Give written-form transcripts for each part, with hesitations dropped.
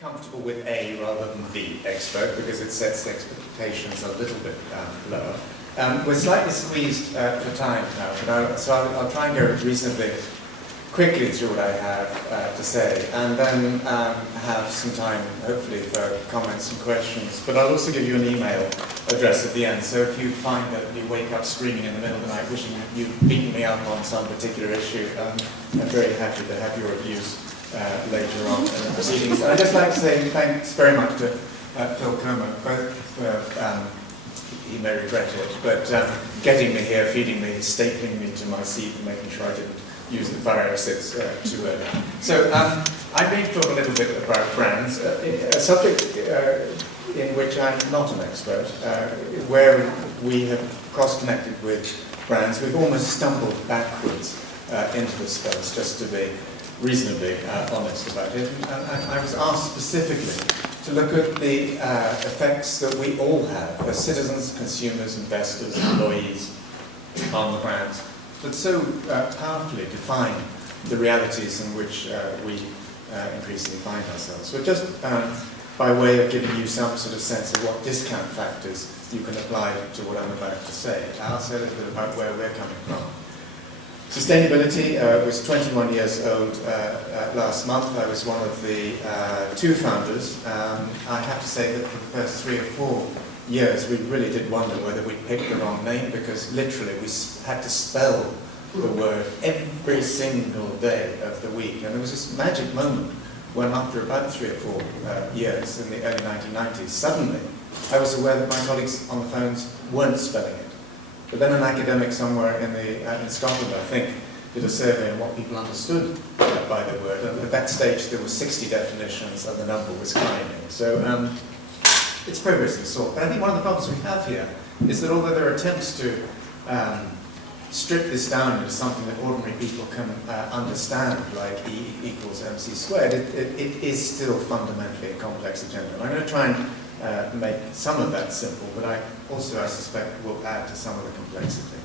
comfortable with A rather than the expert because it sets expectations a little bit lower. We're slightly squeezed for time now, so I'll try and go reasonably quickly through what I have to say, and then have some time, hopefully, for comments and questions. But I'll also give you an email address at the end, so if you find that you wake up screaming in the middle of the night wishing you'd beaten me up on some particular issue, I'm very happy to have your views later on in the proceedings. And I'd just like to say thanks very much to Phil Comer, both for, he may regret it, but getting me here, feeding me, stapling me to my seat and making sure I didn't use the fire exits too early. So I'm going to talk a little bit about brands, a subject in which I'm not an expert, where we have cross-connected with brands. We've almost stumbled backwards into this space, just to be reasonably honest about it. And I was asked specifically to look at the effects that we all have as citizens, consumers, investors, employees on the brands that so powerfully define the realities in which we increasingly find ourselves. So just by way of giving you some sort of sense of what discount factors you can apply to what I'm about to say, I'll say a little bit about where we're coming from. Sustainability was 21 years old last month. I was one of the two founders. I have to say that for the first 3 or 4 years, we really did wonder whether we'd picked the wrong name, because literally we had to spell the word every single day of the week. And there was this magic moment when, after about 3 or 4 years in the early 1990s, suddenly I was aware that my colleagues on the phones weren't spelling it. But then an academic somewhere in Scotland, I think, did a survey on what people understood by the word. And at that stage, there were 60 definitions, and the number was climbing. So it's progress of sort. But I think one of the problems we have here is that although there are attempts to strip this down into something that ordinary people can understand, like E equals MC squared, it is still fundamentally a complex agenda. And I'm going to try and make some of that simple, but I suspect, will add to some of the complexity.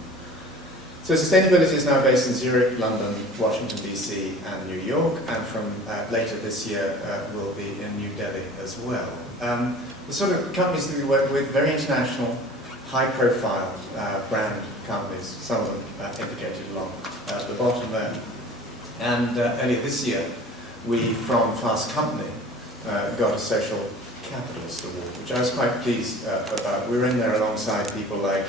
So sustainability is now based in Zurich, London, Washington, DC, and New York, and from later this year will be in New Delhi as well. The sort of companies that we work with, very international, high-profile brand companies, some of them indicated along the bottom there. And earlier this year, we, from Fast Company, got a social capitalist award, which I was quite pleased about. We were in there alongside people like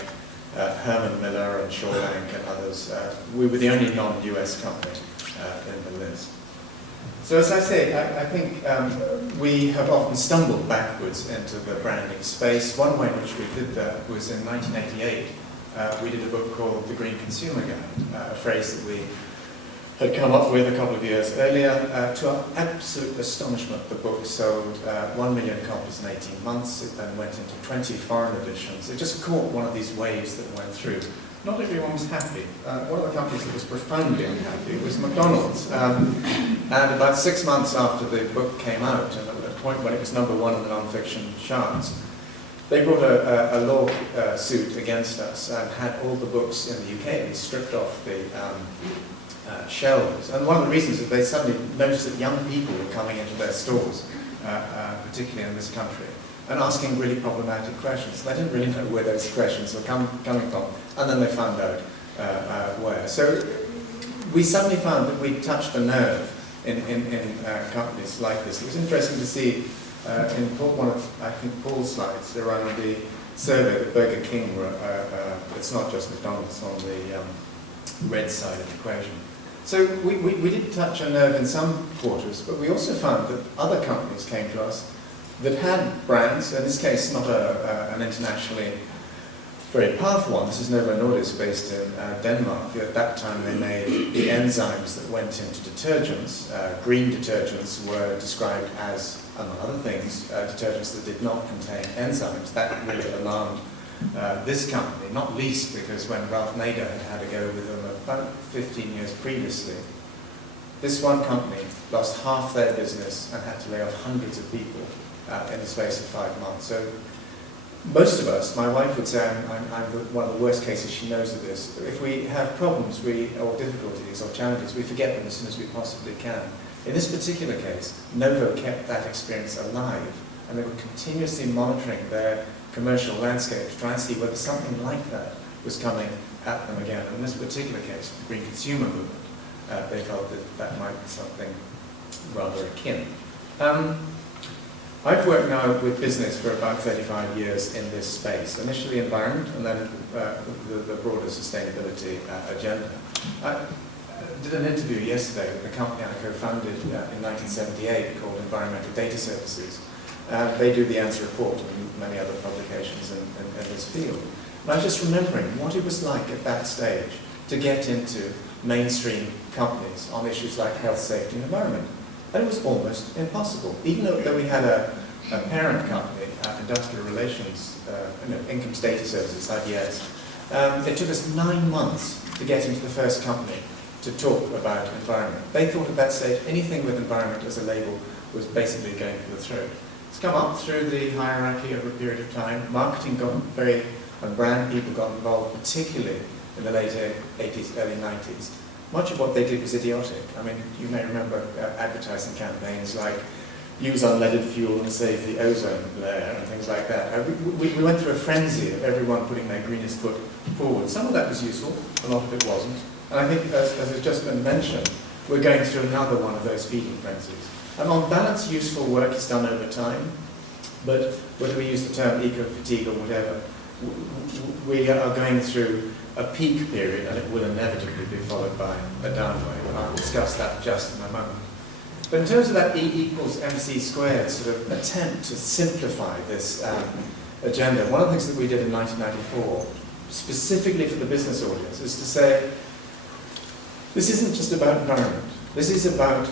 Herman Miller and Shaw Bank and others. We were the only non-US company in the list. So as I say, I think we have often stumbled backwards into the branding space. One way in which we did that was in 1988. We did a book called The Green Consumer Guide, a phrase that we had come up with a couple of years earlier. To our absolute astonishment, the book sold 1 million copies in 18 months. It then went into 20 foreign editions. It just caught one of these waves that went through. Not everyone was happy. One of the companies that was profoundly unhappy was McDonald's. And about 6 months after the book came out, and at the point when it was #1 in the non-fiction charts, they brought a law suit against us and had all the books in the UK stripped off the shelves. And one of the reasons is they suddenly noticed that young people were coming into their stores, particularly in this country, and asking really problematic questions. They didn't really know where those questions were coming from, and then they found out where. So we suddenly found that we touched a nerve in companies like this. It was interesting to see in one of, I think, Paul's slides around the survey that Burger King were, it's not just McDonald's, on the red side of the equation. So we did touch a nerve in some quarters, but we also found that other companies came to us that had brands, in this case not an internationally very powerful one. This is Novo Nordisk, based in Denmark. At that time they made the enzymes that went into detergents. Green detergents were described as, among other things, detergents that did not contain enzymes. That really alarmed this company, not least because when Ralph Nader had to go with them about 15 years previously, this one company lost half their business and had to lay off hundreds of people in the space of 5 months. So most of us, my wife would say I'm one of the worst cases she knows of this. If we have problems or difficulties or challenges, we forget them as soon as we possibly can. In this particular case, Novo kept that experience alive, and they were continuously monitoring their commercial landscape to try and see whether something like that was coming at them again. And in this particular case, the green consumer movement, they felt that that might be something rather akin. I've worked now with business for about 35 years in this space, initially environment and then the broader sustainability agenda. I did an interview yesterday with a company I co-founded in 1978 called Environmental Data Services. They do the ANSWER report and many other publications in this field. And I was just remembering what it was like at that stage to get into mainstream companies on issues like health, safety and environment. And it was almost impossible. Even though we had a parent company, Industrial Relations, Income Data Services, IDS, it took us 9 months to get into the first company to talk about environment. They thought at that stage anything with environment as a label was basically going for the throat. It's come up through the hierarchy over a period of time. Marketing got and brand people got involved, particularly in the late 80s, early 90s. Much of what they did was idiotic. I mean, you may remember advertising campaigns like use unleaded fuel and save the ozone layer and things like that. We went through a frenzy of everyone putting their greenest foot forward. Some of that was useful, a lot of it wasn't. And I think, as has just been mentioned, we're going through another one of those feeding frenzies. And on balance, useful work is done over time, but whether we use the term eco-fatigue or whatever, we are going through a peak period, and it will inevitably be followed by a downwave, and I'll discuss that just in a moment. But in terms of that E equals MC squared sort of attempt to simplify this agenda, one of the things that we did in 1994, specifically for the business audience, is to say, this isn't just about environment. This is about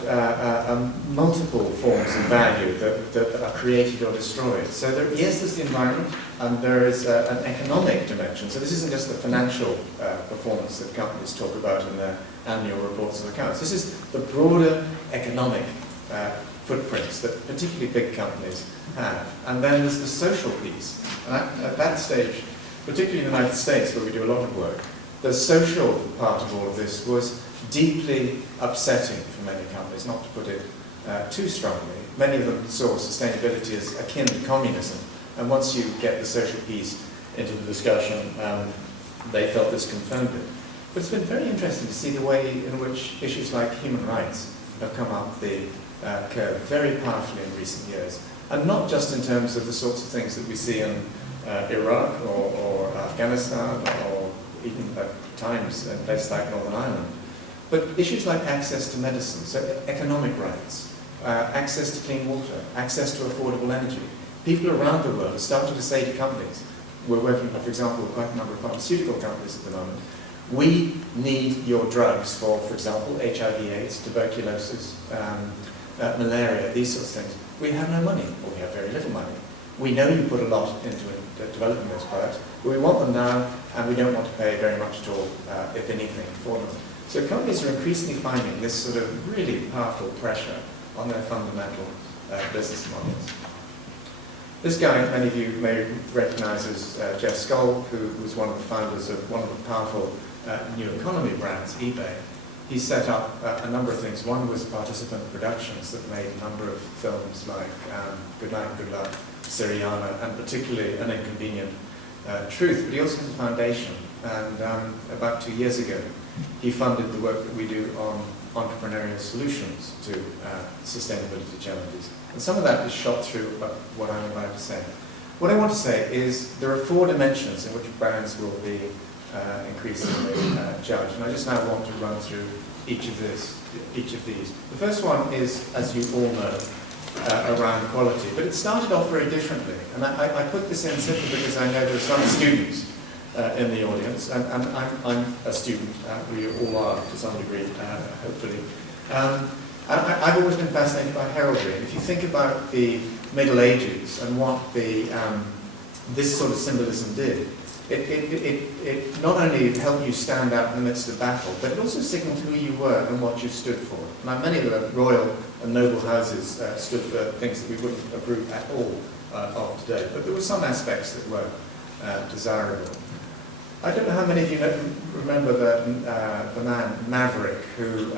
multiple forms of value that are created or destroyed. So yes, there's the environment, and there is an economic dimension. So this isn't just the financial performance that companies talk about in their annual reports and accounts. This is the broader economic footprints that particularly big companies have. And then there's the social piece. And at that stage, particularly in the United States, where we do a lot of work, the social part of all of this was deeply upsetting for many companies, not to put it too strongly. Many of them saw sustainability as akin to communism, and once you get the social piece into the discussion, they felt this confirmed it. But it's been very interesting to see the way in which issues like human rights have come up the curve very powerfully in recent years, and not just in terms of the sorts of things that we see in Iraq or Afghanistan, or even at times in places like Northern Ireland. But issues like access to medicine, so economic rights, access to clean water, access to affordable energy. People around the world have started to say to companies, we're working, for example, with quite a number of pharmaceutical companies at the moment, we need your drugs for example, HIV/AIDS, tuberculosis, malaria, these sorts of things. We have no money, or we have very little money. We know you put a lot into developing those products, but we want them now, and we don't want to pay very much at all, if anything, for them. So companies are increasingly finding this sort of really powerful pressure on their fundamental business models. This guy, many of you may recognize as Jeff Skoll, who was one of the founders of one of the powerful new economy brands, eBay. He set up a number of things. One was participant productions that made a number of films like Good Night, Good Luck, Syriana, and particularly An Inconvenient Truth. But he also has a foundation, and about 2 years ago, he funded the work that we do on entrepreneurial solutions to sustainability challenges. And some of that is shot through what I'm about to say. What I want to say is there are 4 dimensions in which brands will be increasingly judged. And I just now want to run through each of these. The first one is, as you all know, around quality. But it started off very differently. And I put this in simply because I know there are some students in the audience, and I'm a student, we all are to some degree, hopefully. I've always been fascinated by heraldry, and if you think about the Middle Ages and what this sort of symbolism did, it not only helped you stand out in the midst of battle, but it also signaled who you were and what you stood for. Now, many of the royal and noble houses stood for things that we wouldn't approve at all of today, but there were some aspects that were desirable. I don't know how many of you remember the man Maverick, who